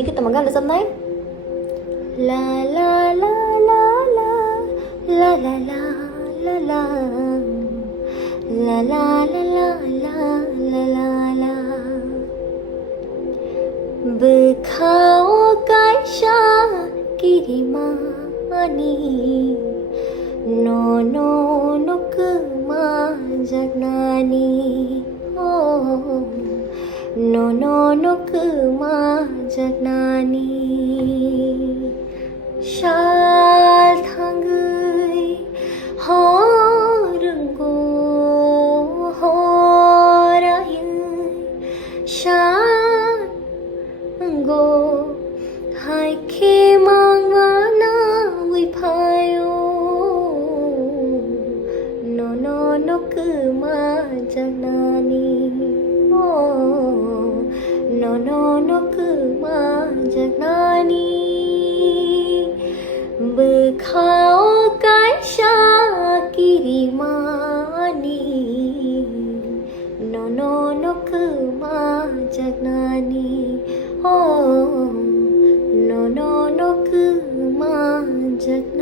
Kita maganda sa night. La la la la la la la la la la la la la la la la la Bekau kaisha kirimani no no no kema jagnani oh no no no kema jagnani shal thangui horungo horayu shal go hai ke mangwana wi phayo no no no kema jagnani oh no no no kema jagnani Bekau kaisha kirimani no no no kema jagnani oh no no no kema jagnani